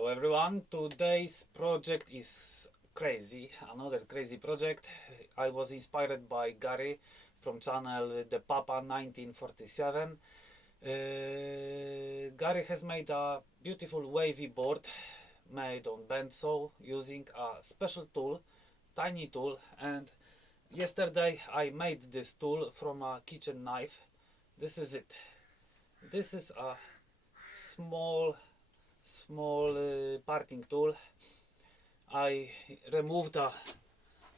Hello everyone, today's project is crazy, another crazy project. I was inspired by Gary from channel The Papa 1947. Gary has made a beautiful wavy board made on bandsaw using a special tool, tiny tool, and yesterday I made this tool from a kitchen knife. This is it. This is a small parting tool. I removed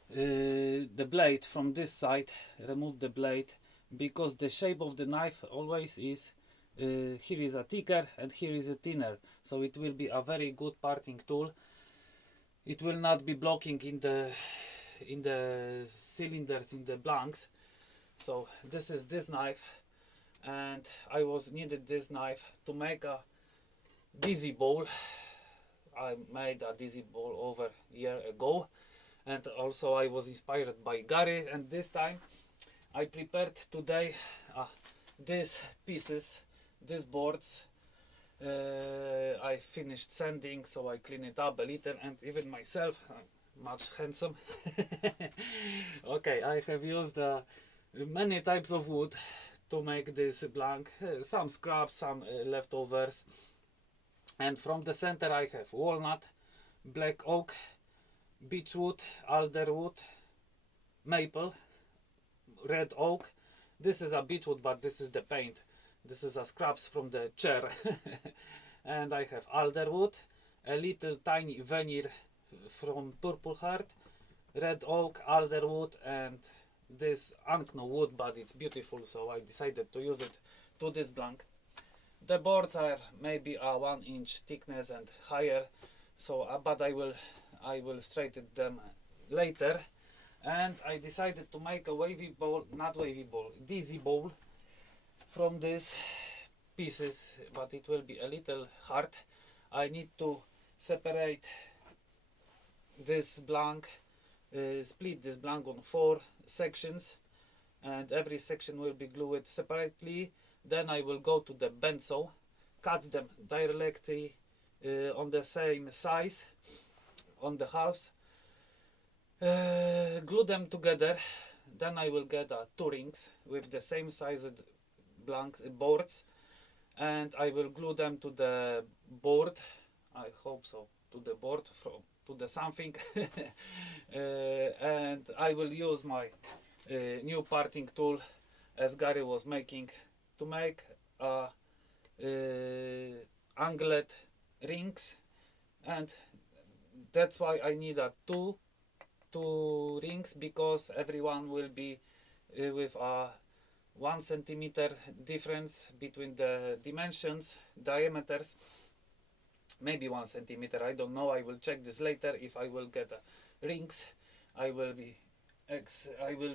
the blade from this side, remove the blade, because the shape of the knife always is here is a thicker and here is a thinner, so it will be a very good parting tool. It will not be blocking in the cylinders, in the blanks. So this is this knife, and I needed this knife to make a dizzy bowl. I made a dizzy bowl over a year ago, and also I was inspired by Gary, and this time I prepared today these pieces, these boards. I finished sanding, so I clean it up a little, and even myself, I'm much handsome. Okay, I have used many types of wood to make this blank, some scraps, some leftovers. And from the center I have walnut, black oak, beechwood, alderwood, maple, red oak. This is a beechwood, but this is the paint. This is a scraps from the chair. And I have alderwood, a little tiny veneer from purple heart, red oak, alderwood, and this Ankno wood, but it's beautiful, so I decided to use it to this blank. The boards are maybe a 1 inch thickness and higher, so but I will straighten them later. And I decided to make a wavy bowl, not wavy bowl, dizzy bowl from these pieces, but it will be a little hard. I need to separate this blank, split this blank on 4 sections, and every section will be glued separately. Then I will go to the bandsaw, cut them directly on the same size, on the halves, glue them together. Then I will get 2 rings with the same sized blank boards, and I will glue them to the board. I hope so, to the board, to the something. And I will use my new parting tool, as Gary was making, to make angled rings. And that's why I need two rings, because everyone will be with a 1 centimeter difference between the dimensions, diameters, maybe 1 centimeter, I don't know. I will check this later. If I will get rings, I will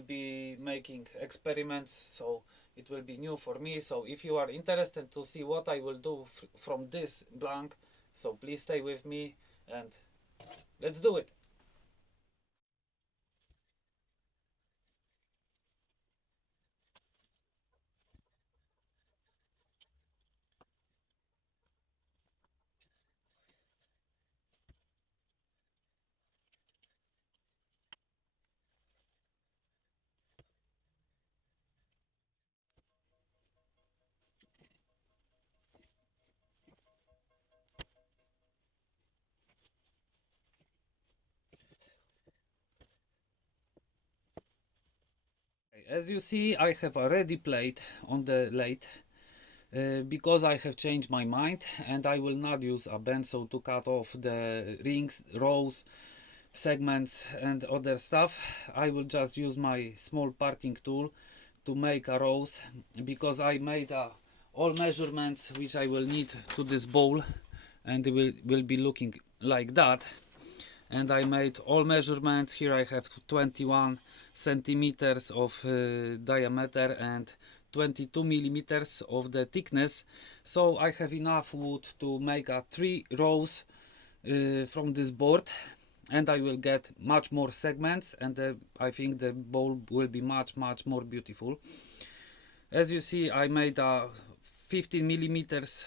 be making experiments, so it will be new for me. So if you are interested to see what I will do from this blank, so please stay with me and let's do it. As you see, I have a ready plate on the lathe, because I have changed my mind, and I will not use a bandsaw to cut off the rings, rows, segments and other stuff. I will just use my small parting tool to make a rows, because I made all measurements which I will need to this bowl, and it will be looking like that. And I made all measurements. Here I have 21 centimeters of diameter and 22 millimeters of the thickness, so I have enough wood to make 3 rows from this board, and I will get much more segments, and I think the bowl will be much more beautiful. As you see, I made 15 millimeters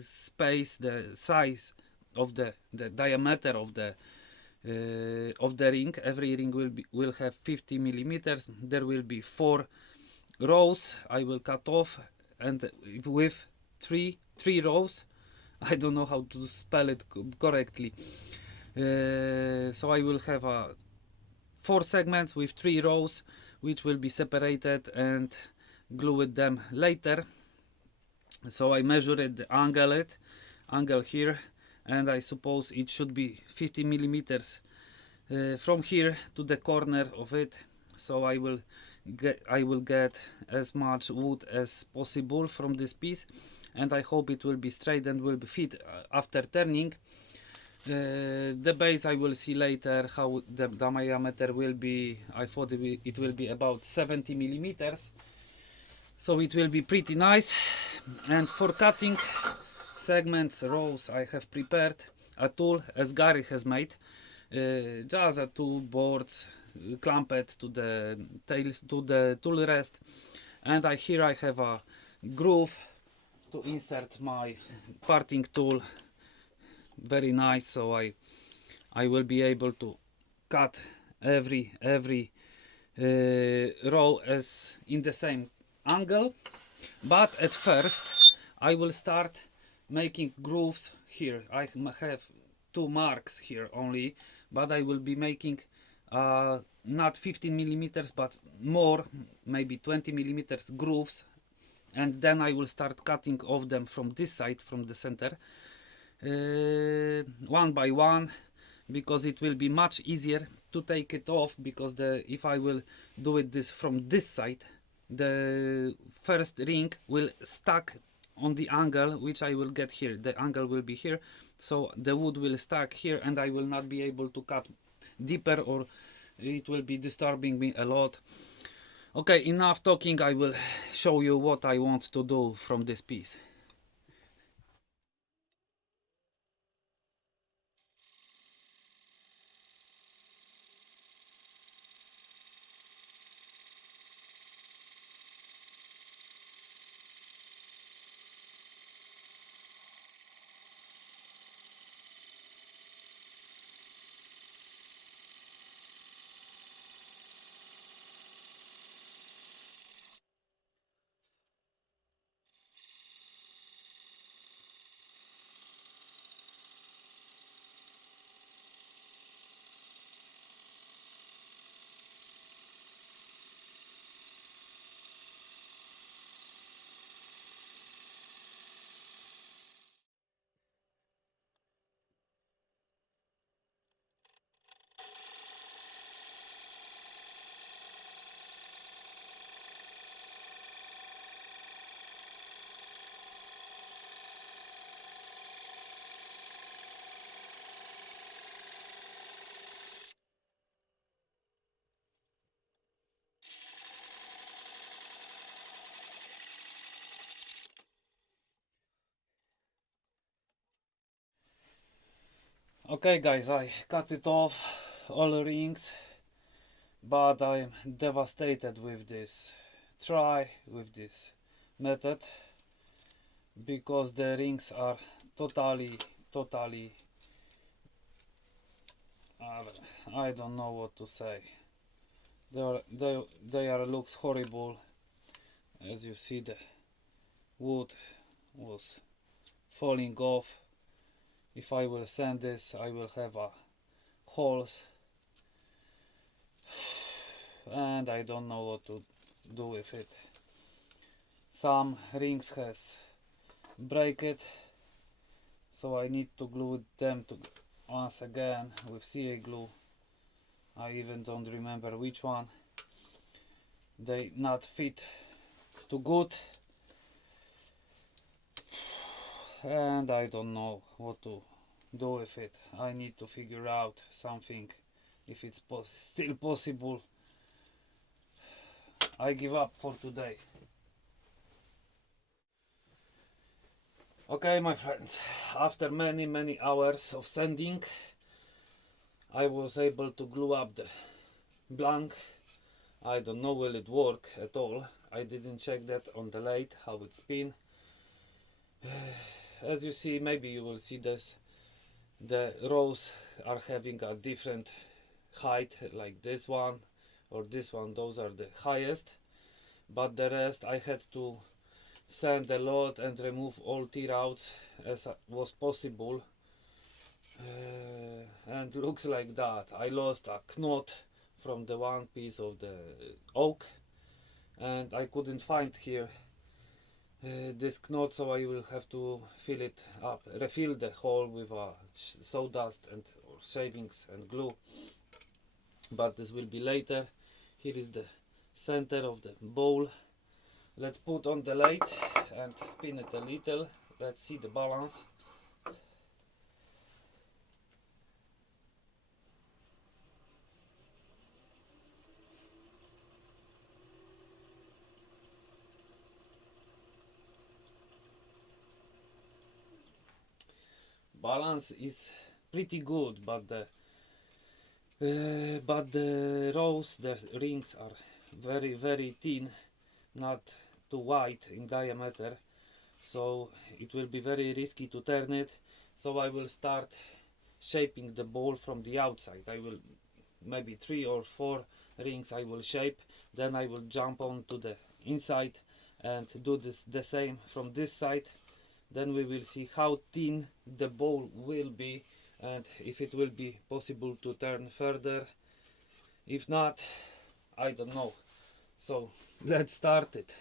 space, the size of the diameter of the ring. Every ring will have 50 millimeters. There will be 4 rows I will cut off, and with three rows. I don't know how to spell it correctly. So I will have 4 segments with 3 rows, which will be separated and glued them later. So I measured the angle here, and I suppose it should be 50 millimeters from here to the corner of it. So I will get as much wood as possible from this piece, and I hope it will be straight and will be fit after turning. The base I will see later how the diameter will be. I thought it will be about 70 millimeters, so it will be pretty nice. And for cutting segments, rows, I have prepared a tool as Gary has made, just a 2 boards clamped to the tails, to the tool rest, and here I have a groove to insert my parting tool. Very nice, so I will be able to cut every row as in the same angle. But at first I will start making grooves here. I have 2 marks here only, but I will be making not 15 millimeters but more, maybe 20 millimeters grooves, and then I will start cutting off them from this side, from the center, one by one, because it will be much easier to take it off, because if I will do it from this side, the first ring will stuck on the angle which I will get here. The angle will be here, so the wood will stuck here, and I will not be able to cut deeper, or it will be disturbing me a lot. Okay, enough talking. I will show you what I want to do from this piece. Okay guys, I cut it off, all the rings, but I'm devastated with this method, because the rings are totally I don't know what to say. They are looks horrible. As you see, the wood was falling off. If I will sand this, I will have holes, and I don't know what to do with it. Some rings has break it, so I need to glue them once again with CA glue. I even don't remember which one. They not fit too good, and I don't know what to do with it. I need to figure out something, if it's still possible. I give up for today. Okay, my friends, after many hours of sanding, I was able to glue up the blank. I don't know will it work at all. I didn't check that on the lathe how it spin. As you see, maybe you will see this, the rows are having a different height, like this one or this one. Those are the highest, but the rest I had to sand a lot and remove all tear outs as was possible. And looks like that. I lost a knot from the one piece of the oak, and I couldn't find here this knot, so I will have to fill it up, refill the hole with sawdust and or shavings and glue, but this will be later. Here is the center of the bowl. Let's put on the lathe and spin it a little. Let's see the balance. Balance is pretty good, but the rows, the rings are very thin, not too wide in diameter, so it will be very risky to turn it. So I will start shaping the bowl from the outside. I will maybe 3 or 4 rings I will shape, then I will jump on to the inside and do this the same from this side. Then we will see how thin the bowl will be and if it will be possible to turn further. If not, I don't know. So let's start it.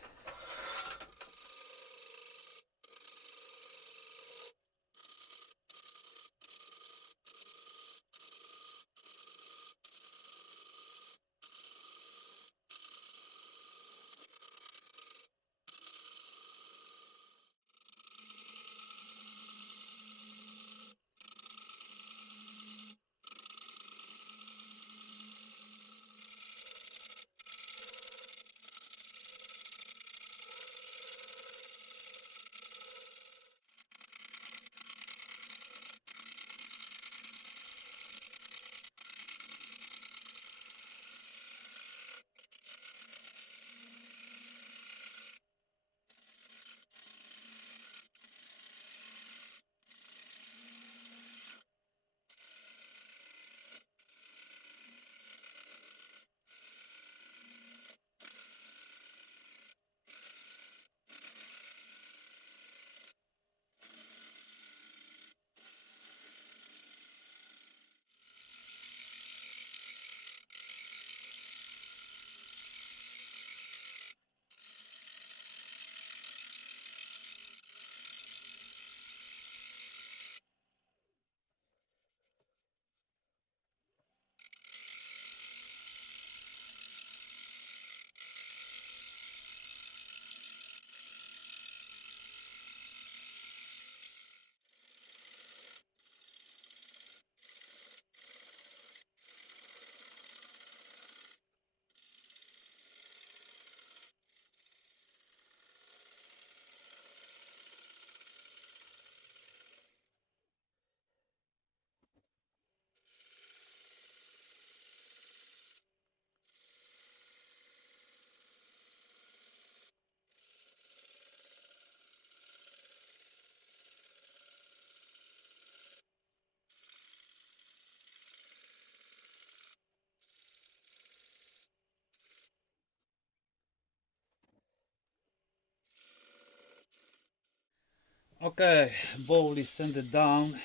Okay, bowl is sanded down.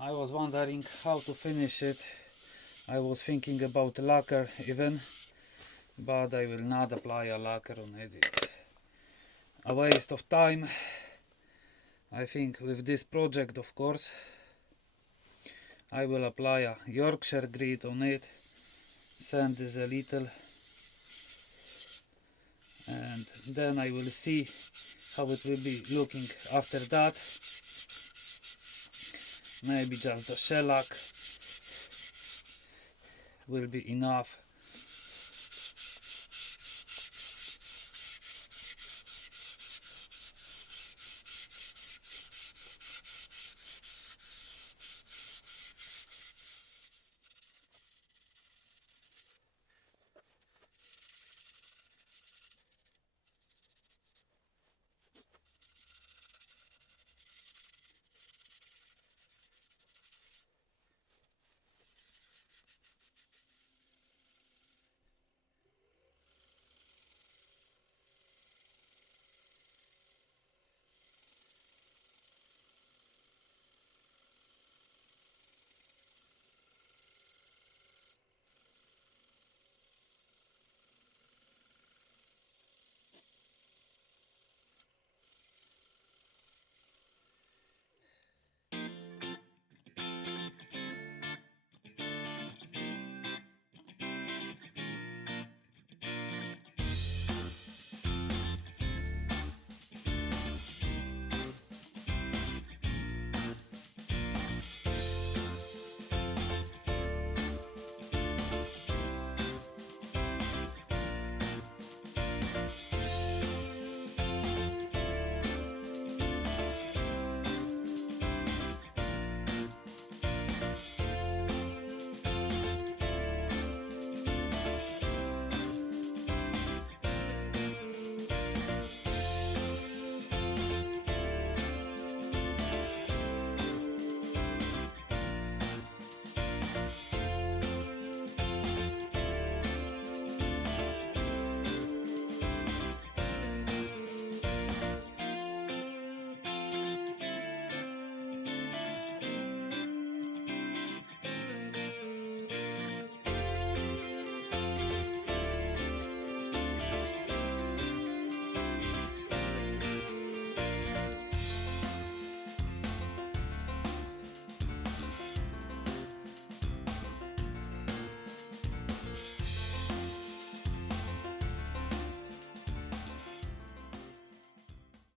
I was wondering how to finish it. I was thinking about lacquer even, but I will not apply a lacquer on it. It's a waste of time. I think with this project, of course, I will apply a Yorkshire grit on it, sand this a little, and then I will see how it will be looking after that. Maybe just the shellac will be enough